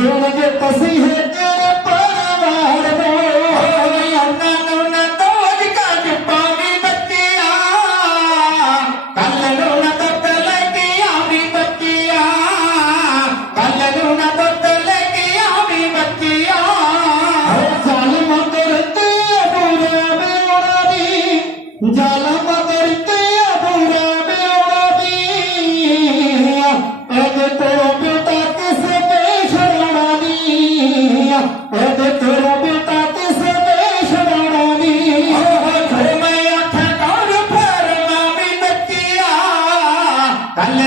Dios ਕੱਲ